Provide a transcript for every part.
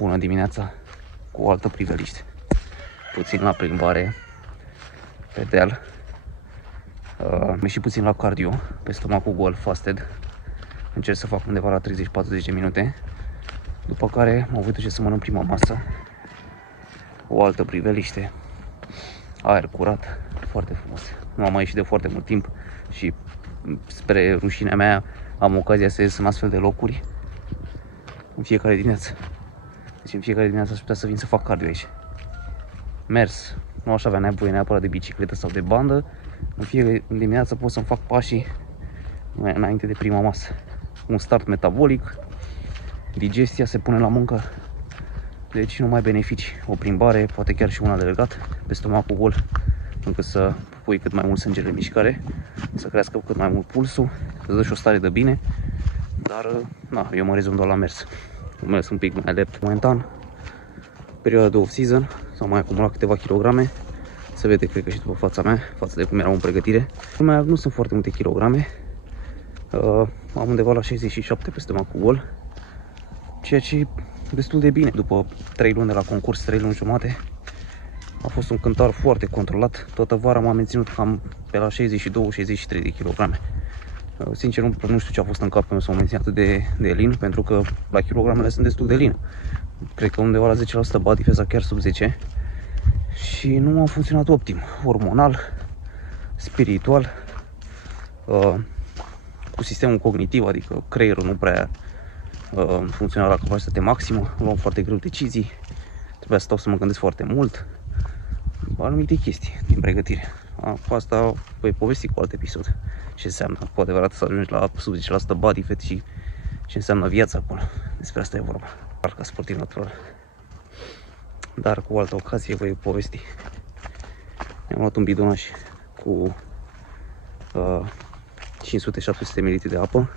Bună dimineața, cu o altă priveliște. Puțin la plimbare pe deal. Am ieșit puțin la cardio, pe stomacul gol, fasted. Încerc să fac undeva la 30-40 de minute. După care mă voi duce să mănânc prima masă. O altă priveliște. Aer curat, foarte frumos. Nu am mai ieșit de foarte mult timp și spre rușinea mea am ocazia să ies în astfel de locuri în fiecare dimineață. Deci în fiecare dimineață aș putea să vin să fac cardio aici. Mers, nu aș avea nevoie neapărat de bicicletă sau de bandă. În fiecare dimineață pot să-mi fac pașii înainte de prima masă. Un start metabolic, digestia se pune la muncă, deci numai beneficii. O plimbare, poate chiar și una de legat, pe stomacul gol, încât să pui cât mai mult sângele în mișcare, să crească cât mai mult pulsul, să dă și o stare de bine. Dar, na, eu mă rezum doar la mers. Mers un pic mai alept momentan. Perioada de off-season, s-au mai acumulat câteva kilograme. Se vede, cred că și după fața mea, față de cum eram în pregătire. Nu sunt foarte multe kilograme. Am undeva la 67 pe stomacul gol. Ceea ce e destul de bine. După 3 luni de la concurs, 3 luni jumate, a fost un cântar foarte controlat. Toată vara m-am menținut cam pe la 62-63 de kilograme. Sincer, nu știu ce a fost în capul meu să mă mențin atât de lean, pentru că la kilogramele sunt destul de lean. Cred că undeva la 10% body fat, chiar sub 10. Și nu a funcționat optim. Hormonal, spiritual, cu sistemul cognitiv, adică creierul nu prea funcționa la capacitate maximă. Luam foarte greu decizii. Trebuia să stau să mă gândesc foarte mult. Anumite chestii din pregătire. Cu asta voi povesti cu alt episod. Ce înseamnă cu adevărat să ajungi la sub 10% body fat și ce înseamnă viața acolo. Despre asta e vorba. Ca sportiv natural. Dar cu o altă ocazie voi povesti. Mi-am luat un bidonaș cu 500-700 ml de apă,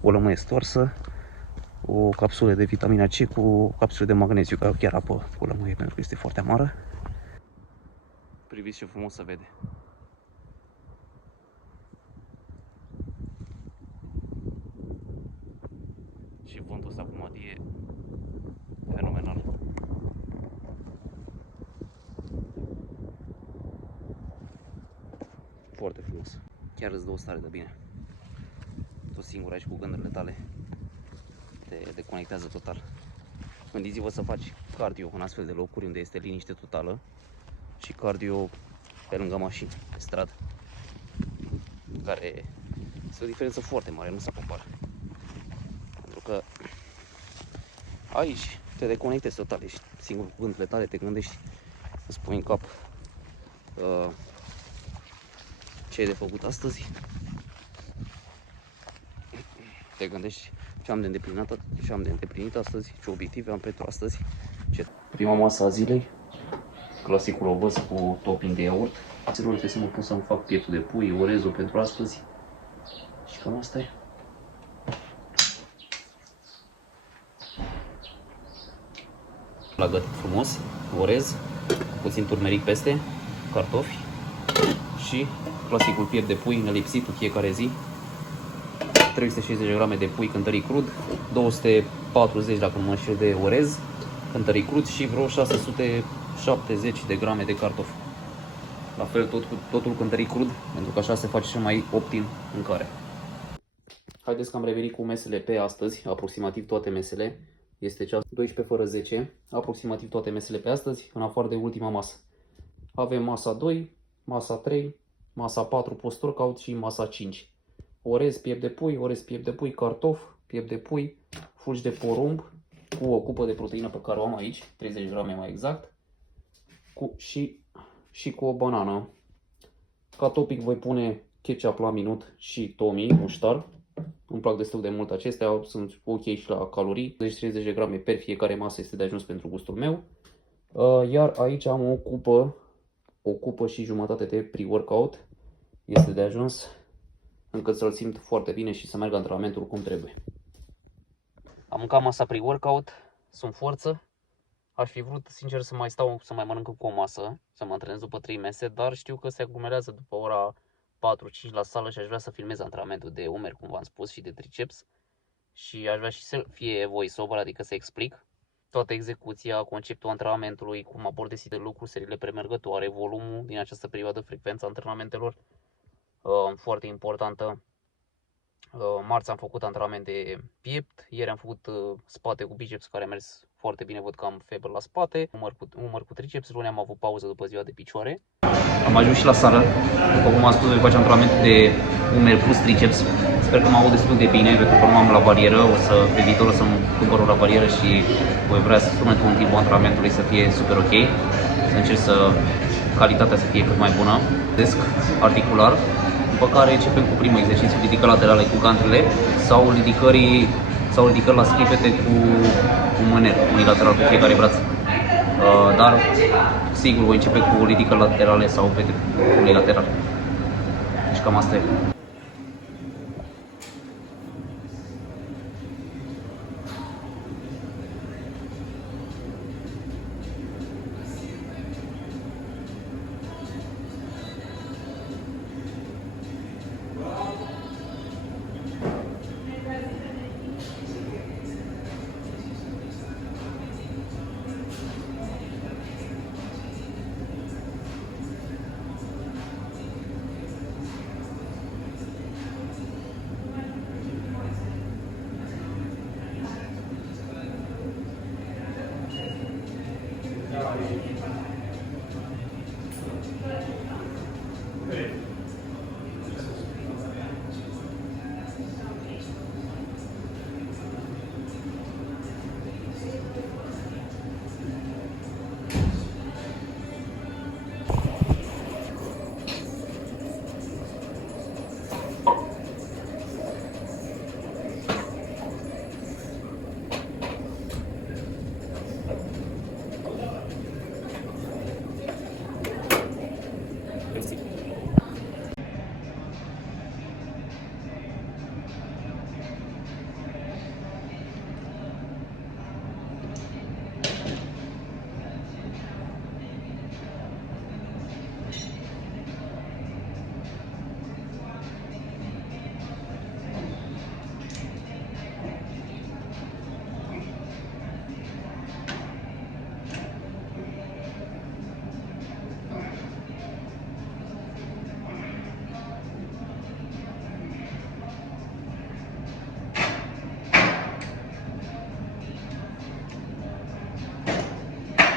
o lămâie stoarsă, o capsulă de vitamina C cu o capsulă de magneziu, care chiar apă cu lămâie pentru că este foarte amară. Priviți ce frumos se vede. Și vântul ăsta acum e fenomenal. Foarte frumos. Chiar îți dă o stare de bine. Tu singur aici cu gândurile tale te deconectează total. Gândiți-vă să faci cardio în astfel de locuri unde este liniște totală și cardio pe lângă mașini, pe stradă, care este o diferență foarte mare, nu se compară. Pentru că aici te deconectezi total, ești singur cu gândurile tale, te gândești, îți pui în cap ce ai de făcut astăzi, te gândești ce am de îndeplinit astăzi, ce obiective am pentru astăzi. Prima masă a zilei, clasicul ovăz cu topping de iaurt. Trebuie să mă pun să-mi fac pieptul de pui, orezul pentru astăzi. Și cam asta e. La gătit frumos, orez, puțin turmeric peste, cartofi și clasicul piept de pui nelipsit în fiecare zi. 360 de grame de pui cântărit crud, 240 dacă nu mă înșel de orez cântărit crud și vreo 670 de grame de cartofi. La fel totul cântărit crud, pentru că așa se face cel mai optim mâncare. Haideți că am revenit cu mesele pe astăzi, aproximativ toate mesele. Este ceas 12 fără 10, aproximativ toate mesele pe astăzi, în afară de ultima masă. Avem masa 2, masa 3, masa 4 post-workout și masa 5. Orez, piept de pui, cartof, piept de pui, fulgi de porumb cu o cupă de proteină pe care o am aici, 30 grame mai exact, și cu o banană. Ca topic voi pune ketchup la minut și Tommy, muștar. Îmi plac destul de mult acestea, sunt ok și la calorii. 30 de grame per fiecare masă este de ajuns pentru gustul meu. Iar aici am o cupă și jumătate de pre-workout. Este de ajuns încât să-l simt foarte bine și să meargă antrenamentul cum trebuie. Am mâncat masa pre-workout, sunt forță. Aș fi vrut, sincer, să mai stau, să mai mănânc cu o masă, să mă antrenez după 3 mese, dar știu că se aglomerează după ora 4-5 la sală și aș vrea să filmez antrenamentul de umeri, cum v-am spus, și de triceps. Și aș vrea și să fie voice-over, adică să explic. toată execuția, conceptul antrenamentului, cum abordezi de lucru, seriile premergătoare, volumul din această perioadă, frecvența antrenamentelor, foarte importantă. Marți am făcut antrenament de piept, ieri am făcut spate cu biceps, care a mers foarte bine, văd că am febră la spate, umăr cu triceps, luni am avut pauză după ziua de picioare. Am ajuns și la sală, după cum am spus, voi face antrenament de umeri plus triceps. Sper că mă aud destul de bine, pentru că nu am la barieră, pe viitor o să-mi cumpăr o la barieră și voi vrea să sunetul în timpul antrenamentului să fie super ok, să încerc calitatea să fie cât mai bună. Desc articular, după care începem cu primul exercițiu, ridicări laterale cu gantrele sau ridicări la scripete cu mâner, unilateral cu fiecare braț. Dar sigur voi începe cu ridicări laterale sau unilateral. Deci cam asta e.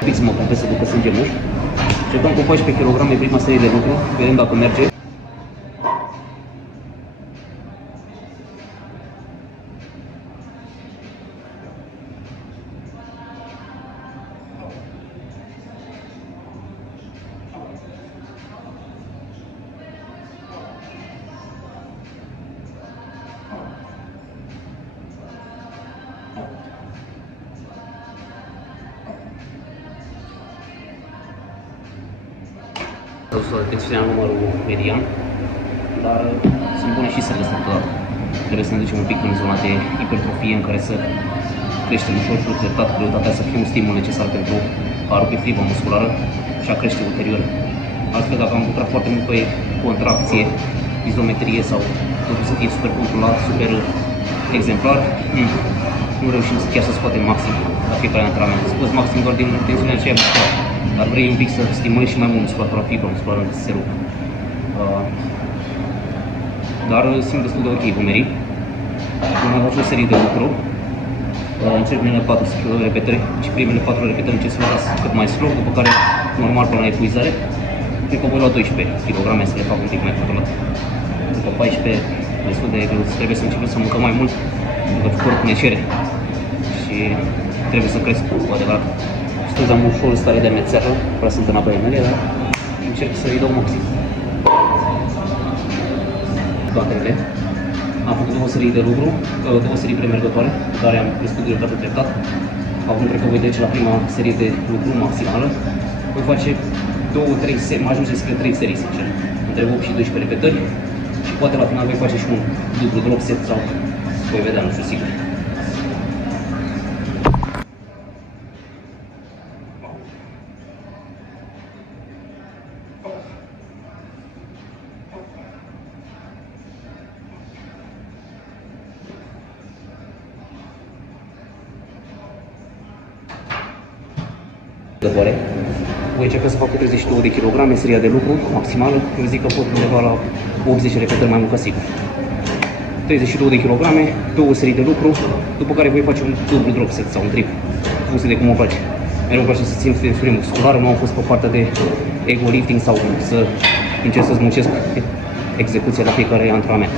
Fix mă pompez să ducă sânge mușchi. Începem cu 14 kg prima serie de lucru, vedem dacă merge. Tensiunea numărul median, dar sunt bune și sările astea totodată. Trebuie să ne ducem un pic în zona de hipertrofie în care să creștem ușor și treptat greutatea, să fie un stimul necesar pentru a rupe fiba musculară și a crește ulterior. Altfel, dacă am lucrat foarte mult pe contracție, izometrie sau totul să fie super controlat, super exemplar, nu reușim chiar să scoatem maxim la fiecare antrenament. Scoți maxim doar din tensiunea aceea musculară, dar vrei un pic să stimulezi și mai mult musculatura, fibra musculară în se rup. Dar simt destul de ok umerii. Am avut o serie de lucru. Încerc primele 4 repetări și primele 4 repetări încerc să le las cât mai slow, după care normal până la epuizare. Cred că voi lua 12 kg să le fac un pic mai controlat. După 14 destul de greu, trebuie să începem să mâncăm mai mult, pentru că corpul ne cere și trebuie să cresc cu adevărat. Astăzi am ușor stare de amețeală, prea sunt în apele mele, dar încerc să-i dau maxim. Scoatele. Am făcut 2 serii de lucru, 2 serii premergătoare, care am crescut greutatea treptat. Acum cred că voi trece la prima serie de lucru maximală. Voi face 2-3 serii, mă ajunge să fie 3 serii, sincer. Între 8 și 12 repetări și poate la final voi face și un dublu drop set sau voi vedea, nu știu sigur. Voi încerca să fac cu 32 de kg, seria de lucru maximală. Eu zic că pot undeva la 80 repetări mai mult ca sigur. 32 de kg, două serii de lucru, după care voi face un dublu drop set sau un trip, funcție de cum îmi place. Mereu îmi place să țin tensiune musculară, nu am fost pe partea de ego lifting sau să încerc să-ți muncesc execuția la fiecare antrenament.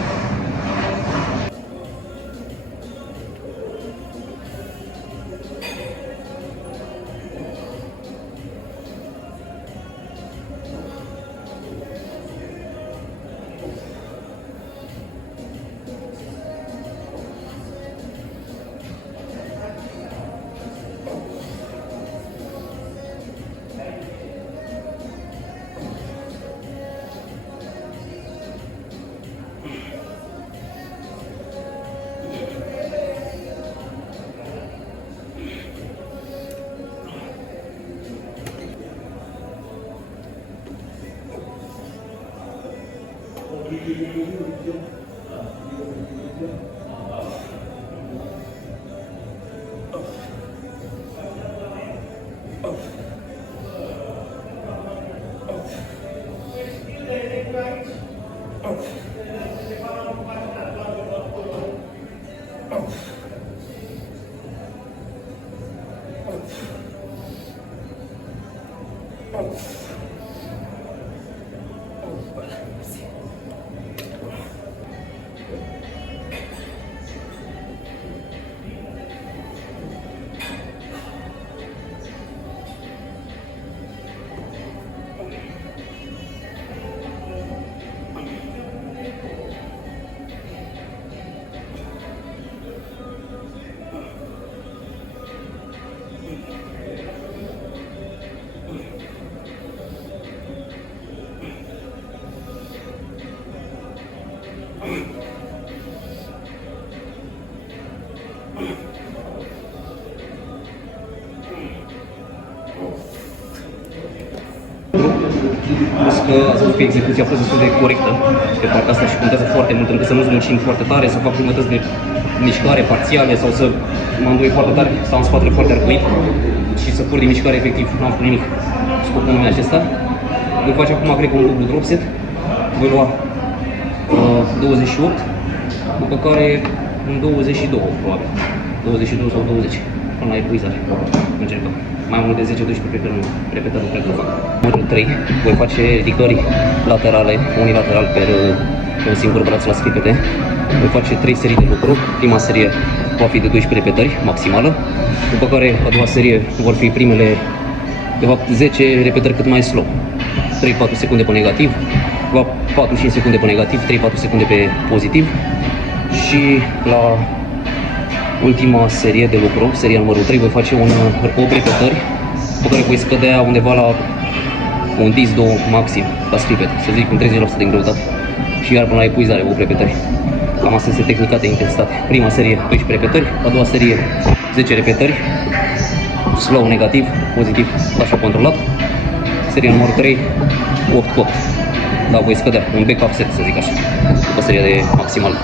Plus că ați văzut că execuția a fost destul de corectă pe partea asta și contează foarte mult încât să nu-ți muncim foarte tare, să fac jumătăți de mișcare parțiale sau să mă îndoi foarte tare, stau în spatele foarte arcuit și să pur din mișcare efectiv, n-am făcut nimic. Scopul meu e acesta. Voi face acum, cred că un dublu drop set, voi lua 28, după care în 22 probabil, 22 sau 20, până la epuizare, încercăm. Mai mult de 10-12 repetări nu cred că fac. Modul 3, voi face ridicări laterale, unilateral pe un singur braț la scripete. Voi face 3 serii de lucru. Prima serie va fi de 12 repetări maximală, după care a doua serie vor fi primele, de fapt 10 repetări cât mai slow. 3-4 secunde pe negativ, 4-5 secunde pe negativ, 3-4 secunde pe pozitiv și la ultima serie de lucru, seria numărul 3, voi face 8 repetări, pe care voi scădea undeva la un dis 2 maxim la scripet, să zic un 30% din greutate și iar până la epuizare 8 repetări. Cam asta este tehnica de intensitate. Prima serie 12 repetări, a doua serie 10 repetări, slow negativ, pozitiv, așa controlat. Seria numărul 3, 8 cu 8. Da, voi scădea, un backup set, să zic așa, după seria de maximal.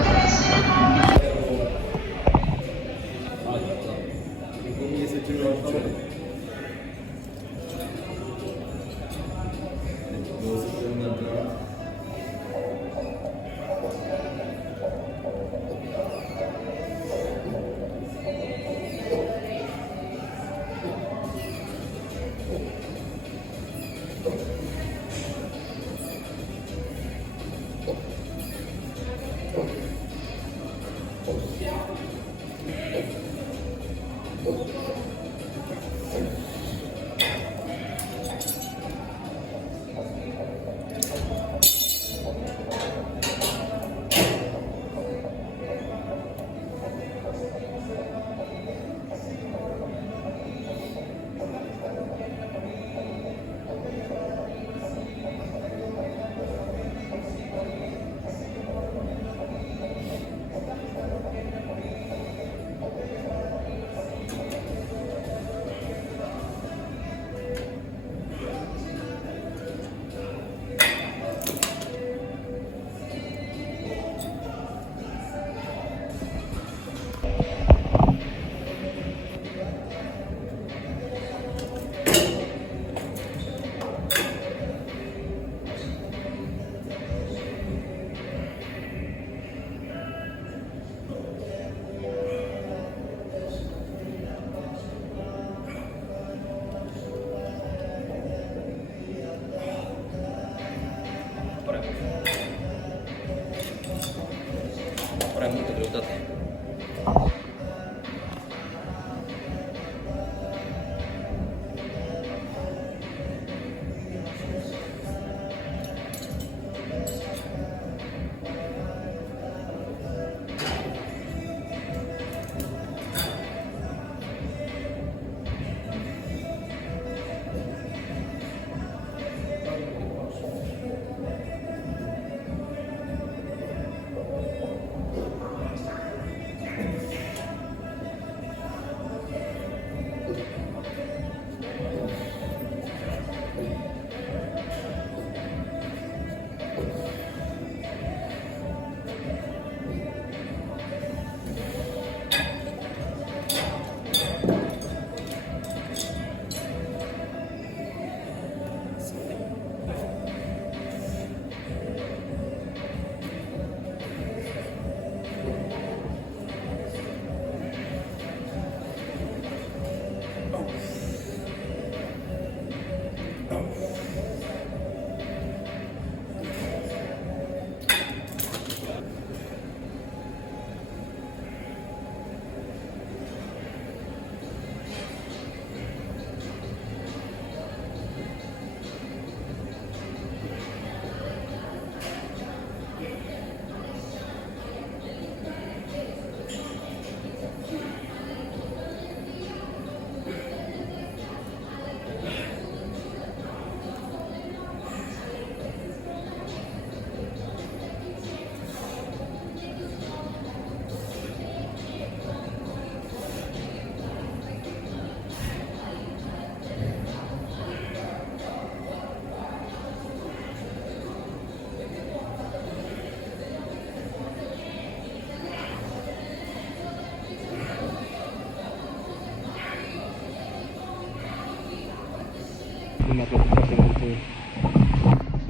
Nu mi-a plăcut foarte mult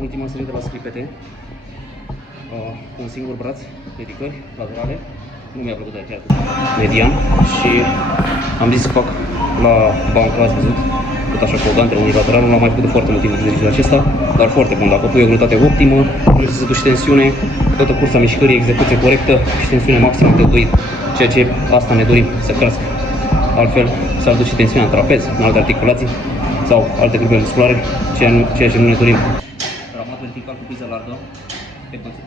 ultima serie de la scripete, cu un singur braț, ridicări laterale. Nu mi-a plăcut aici median și am zis să fac la bancă, ați văzut, tot așa cu o gantă unilaterală. Nu am mai făcut de foarte mult timp exercițiul acesta, dar foarte bun. Dacă pui o greutate optimă, nu să duci tensiune, toată cursa mișcării, execuție corectă și tensiune maximă de 2, ceea ce asta ne dorim să crească. Altfel, s-ar duce tensiunea în trapez, în alte articulații sau alte grupe musculare, ceea ce nu ne dorim. Ramat vertical cu priză largă,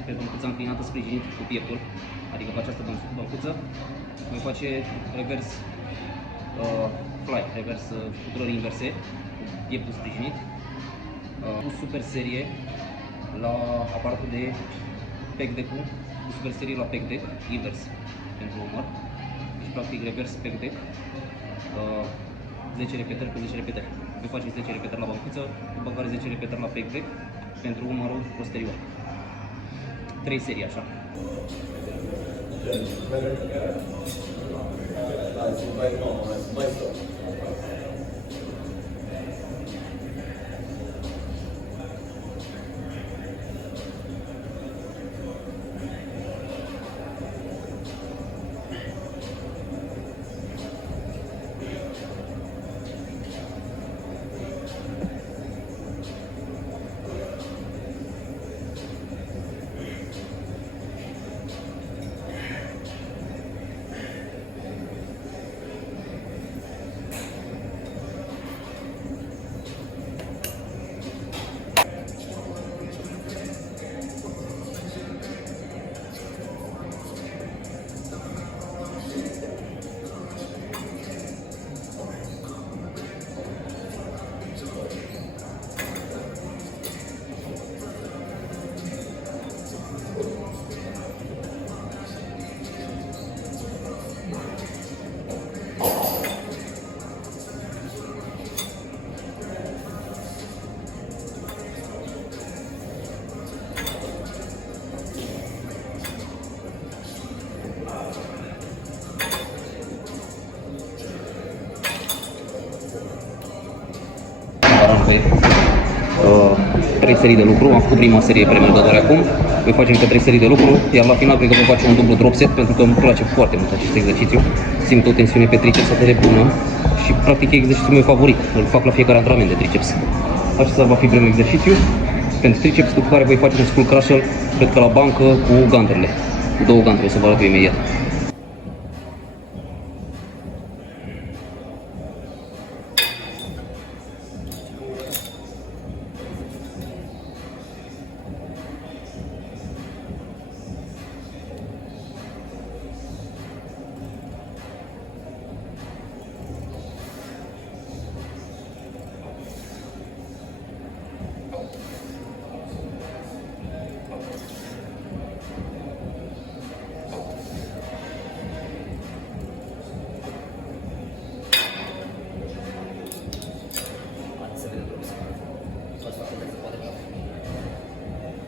pe băncuța înclinată sprijinit cu pieptul, adică pe această băncuță. Voi face revers fly, revers fluturări inverse, cu pieptul sprijinit. Cu super serie la aparatul de pec deck-ul, cu super serie la pec deck, invers pentru umăr. Deci practic revers pec deck, 10 repetări cu 10 repetări. Voi face 10 repetări la băncuță, după care 10 repetări la pec deck pentru umărul posterior. 3 serii așa. Trei serii de lucru, am făcut prima serie premeditare acum, voi face încă 3 serii de lucru, iar la final cred că voi face un dublu drop set pentru că îmi place foarte mult acest exercițiu. Simt o tensiune pe triceps atât de bună și practic e exercițiul meu favorit, îl fac la fiecare antrenament de triceps. Acesta va fi primul exercițiu pentru triceps, după care voi face un skull crusher, cred că la bancă cu ganterele, cu 2 gantere, o să vă arăt eu imediat.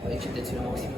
Aici tensiune maximă.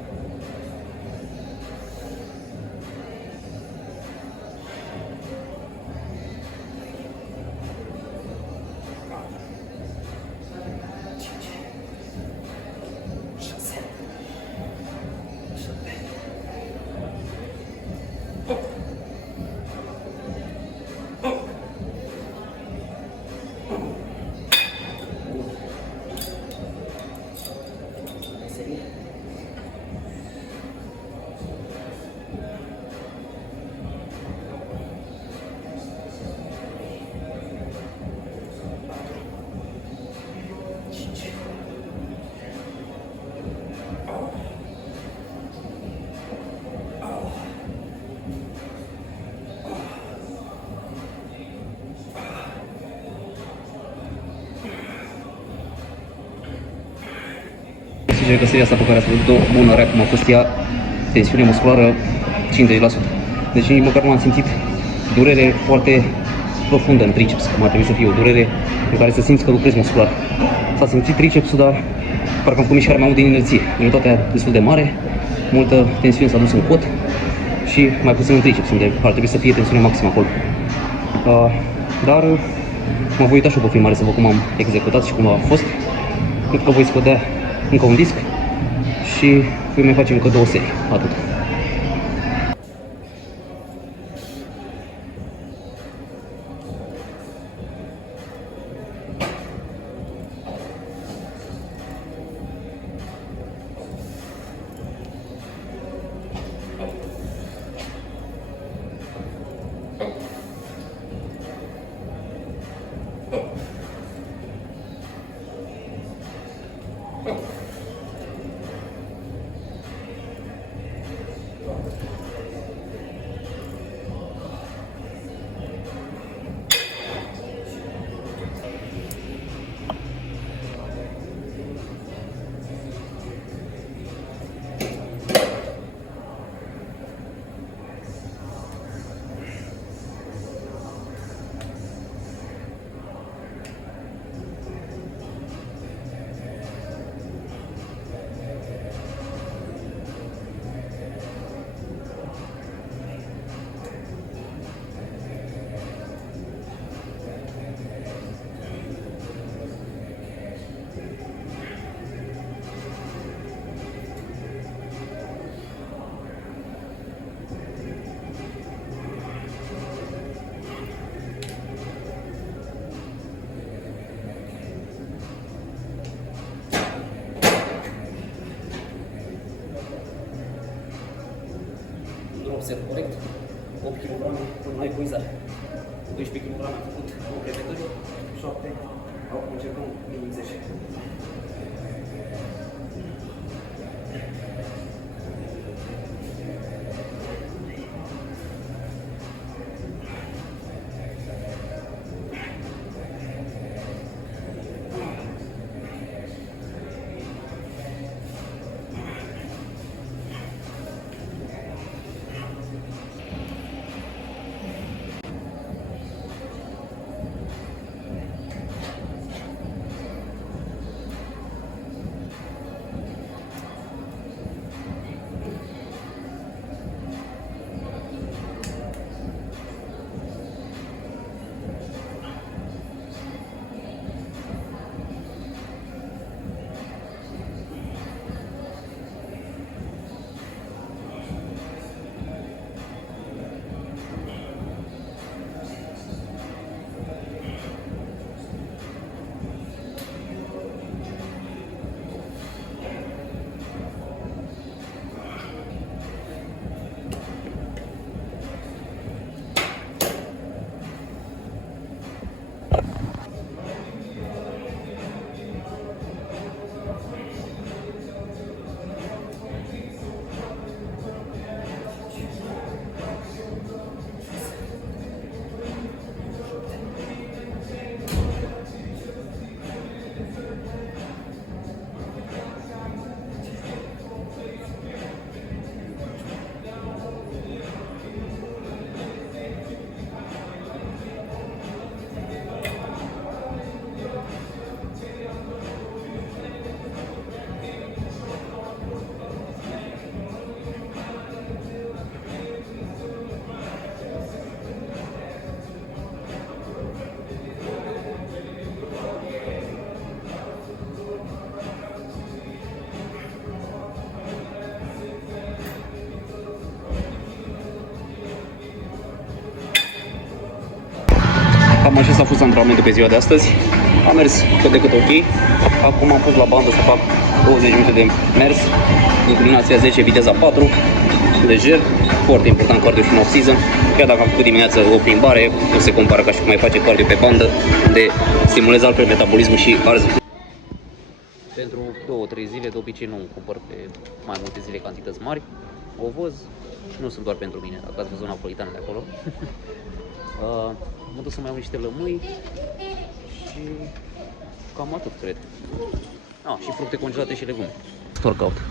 Sincer că seria asta pe care ați văzut-o, bună rea cum a fost ea, tensiune musculară 50%. Deci nici măcar nu am simțit durere foarte profundă în triceps, cum ar trebui să fie o durere în care să simți că lucrezi muscular. S-a simțit tricepsul, dar parcă am făcut mișcare mai mult din inerție. Greutatea destul de mare, multă tensiune s-a dus în cot și mai puțin în triceps, unde ar trebui să fie tensiune maximă acolo. Dar Mă voi uita și eu pe filmare să văd cum am executat și cum a fost. Cred că voi scădea încă un disc și voi mai face încă 2 serii. Atât. Observ corect, 8 kg până la epuizare. 12 kg am făcut 8 repetări, 7, acum încercăm minim 10. Cam așa s-a fost antrenamentul pe ziua de astăzi. Am mers cât de cât ok. Acum am pus la bandă să fac 20 minute de mers, inclinația 10, viteza 4, lejer, foarte important cardio și în off-season. Chiar dacă am făcut dimineața o plimbare, nu se compară ca și cum mai face cardio pe bandă, unde stimulează altfel metabolismul și arzi. Pentru 2-3 zile, de obicei nu cumpăr pe mai multe zile cantități mari. Ovoz nu sunt doar pentru mine, dacă ați văzut napolitanele acolo. Mă duc să mai iau niște lămâi și cam atât, cred. Și fructe congelate și legume. Workout.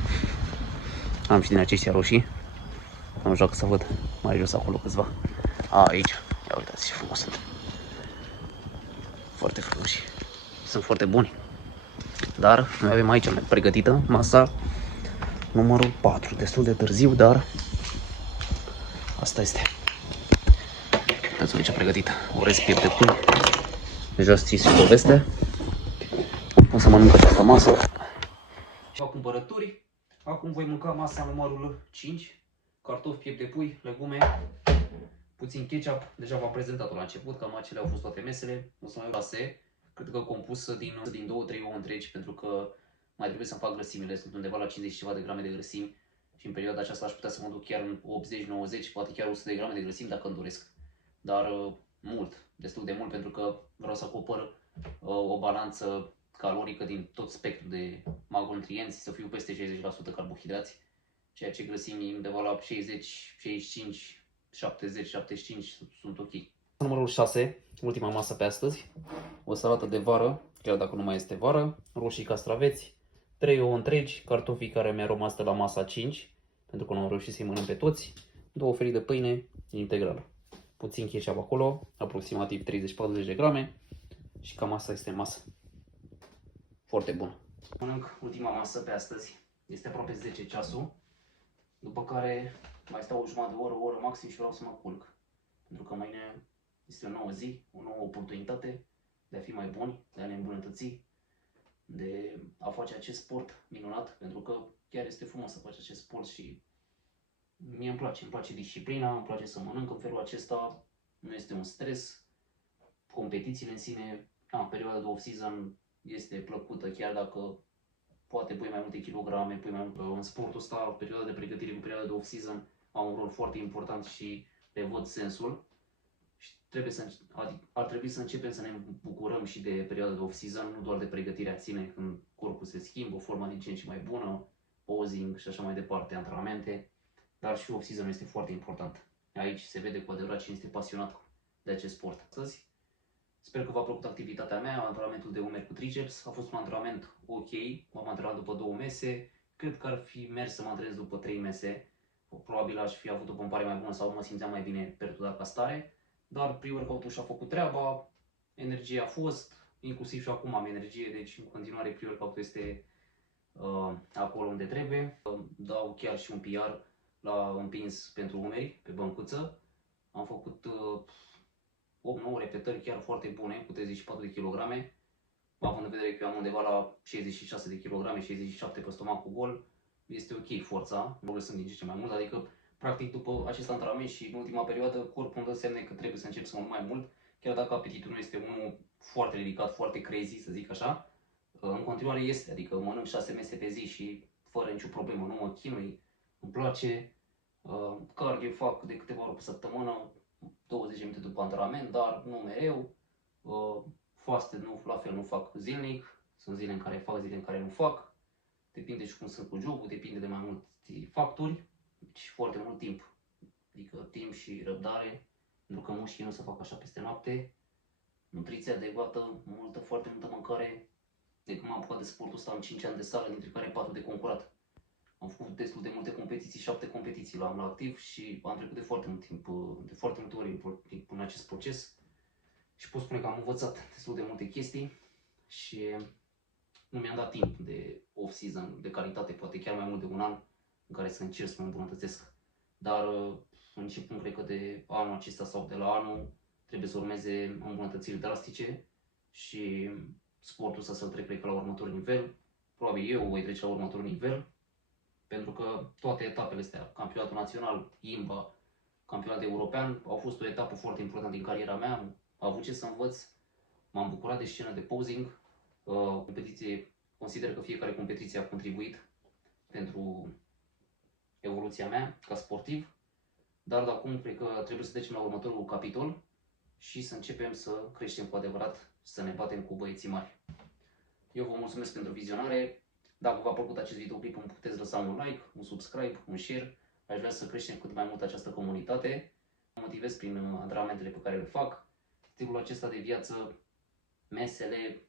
Am și din aceștia roșii. Nu știu dacă să văd mai jos acolo câțiva. Aici. Ia uitați ce frumos sunt. Foarte frumoși. Sunt foarte buni. Dar noi avem aici pregătită masa numărul 4. Destul de târziu, dar asta este. Uitați aici pregătită. Orez piept de pui, Deja știți și povestea. O să mănânc această masă. Și fac cumpărături. Acum voi mânca masa numărul 5. Cartofi, piept de pui, legume, puțin ketchup. Deja v-am prezentat-o la început, cam acelea au fost toate mesele. O să mai lase, cred că compusă din 2-3 ouă întregi, pentru că mai trebuie să-mi fac grăsimile. Sunt undeva la 50 ceva de grame de grăsimi. Și în perioada aceasta aș putea să mă duc chiar în 80-90, poate chiar 100 de grame de grăsimi dacă îmi doresc. Dar mult, destul de mult, pentru că vreau să acopăr o balanță calorică din tot spectrul de macronutrienți, să fiu peste 60% carbohidrați, ceea ce grăsimii undeva la 60, 65, 70, 75 sunt ok. Numărul 6, ultima masă pe astăzi, o salată de vară, chiar dacă nu mai este vară, roșii castraveți, 3 ouă întregi, cartofii care mi-au rămas de la masa 5, pentru că nu am reușit să-i mănânc pe toți, 2 felii de pâine integrală, puțin ketchup acolo, aproximativ 30-40 de grame și cam asta este masa. Foarte bun. Mănânc ultima masă pe astăzi, este aproape 10 ceasul, după care mai stau o jumătate de oră, o oră maxim și vreau să mă culc. Pentru că mâine este o nouă zi, o nouă oportunitate de a fi mai buni, de a ne îmbunătăți, de a face acest sport minunat, pentru că chiar este frumos să faci acest sport și mie îmi place disciplina, îmi place să mănânc în felul acesta, nu este un stres, competițiile în sine, perioada de off-season este plăcută, chiar dacă poate pui mai multe kilograme, pui mai mult în sportul ăsta, perioada de pregătire cu perioada de off-season au un rol foarte important și le văd sensul. Și ar trebui să începem să ne bucurăm și de perioada de off-season, nu doar de pregătirea ține, când corpul se schimbă, o formă din ce în ce mai bună, posing și așa mai departe, antrenamente, dar și off-season este foarte important. Aici se vede cu adevărat cine este pasionat de acest sport. Astăzi, sper că v-a plăcut activitatea mea, antrenamentul de umeri cu triceps. A fost un antrenament ok, m-am antrenat după 2 mese, cred că ar fi mers să mă antrenez după 3 mese. Probabil aș fi avut o pompare mai bună sau mă simțeam mai bine perioada ca stare. Dar pre-workout-ul și-a făcut treaba, energie a fost, inclusiv și acum am energie, deci în continuare pre-workout-ul este acolo unde trebuie. Dau chiar și un PR la împins pentru umeri, pe băncuță. Am făcut 8-9 repetări chiar foarte bune, cu 34 de kg, având în vedere că eu am undeva la 66 de kg, 67 pe stomacul gol, este ok forța, progresând din ce mai mult, adică practic după acest antrenament și în ultima perioadă corpul îmi dă semne că trebuie să încep să mănânc mai mult, chiar dacă apetitul nu este unul foarte ridicat, foarte crazy, să zic așa, în continuare este, adică mănânc 6 mese pe zi și fără nicio problemă, nu mă chinui, îmi place, cardio fac de câteva ori pe săptămână, 20 minute după antrenament, dar nu mereu, fasted nu, la fel nu fac zilnic, sunt zile în care fac, zile în care nu fac, depinde și cum sunt cu jocul, depinde de mai mulți factori și foarte mult timp, adică timp și răbdare, pentru că mușchii nu se fac așa peste noapte, nutriție adecvată, foarte multă mâncare. De când m-am apucat de sportul ăsta am 5 ani de sală, dintre care 4 de concurat. Am făcut destul de multe competiții, 7 competiții la activ și am trecut de foarte mult timp, de foarte multe ori în acest proces și pot spune că am învățat destul de multe chestii și nu mi-am dat timp de off-season de calitate, poate chiar mai mult de un an în care să încerc să mă îmbunătățesc. Dar începând, cred că de anul acesta sau de la anul, trebuie să urmeze îmbunătățiri drastice și sportul ăsta să-l trec, cred că, la următorul nivel. Probabil eu voi trece la următorul nivel, pentru că toate etapele astea, campionatul național, IMBA, campionatul european, au fost o etapă foarte importantă din cariera mea. Am avut ce să învăț, m-am bucurat de scenă de posing, competiție, consider că fiecare competiție a contribuit pentru evoluția mea ca sportiv, dar de acum cred că trebuie să trecem la următorul capitol și să începem să creștem cu adevărat, să ne batem cu băieții mari. Eu vă mulțumesc pentru vizionare. Dacă v-a plăcut acest videoclip, îmi puteți lăsa un like, un subscribe, un share. Aș vrea să creștem cât mai mult această comunitate. Mă motivez prin antrenamentele pe care le fac, stilul acesta de viață, mesele,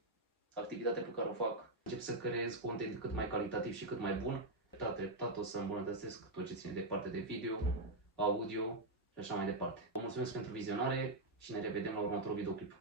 activitatea pe care o fac. Încep să creez content cât mai calitativ și cât mai bun. Treptat o să îmbunătățesc tot ce ține de parte de video, audio și așa mai departe. Vă mulțumesc pentru vizionare și ne revedem la următorul videoclip.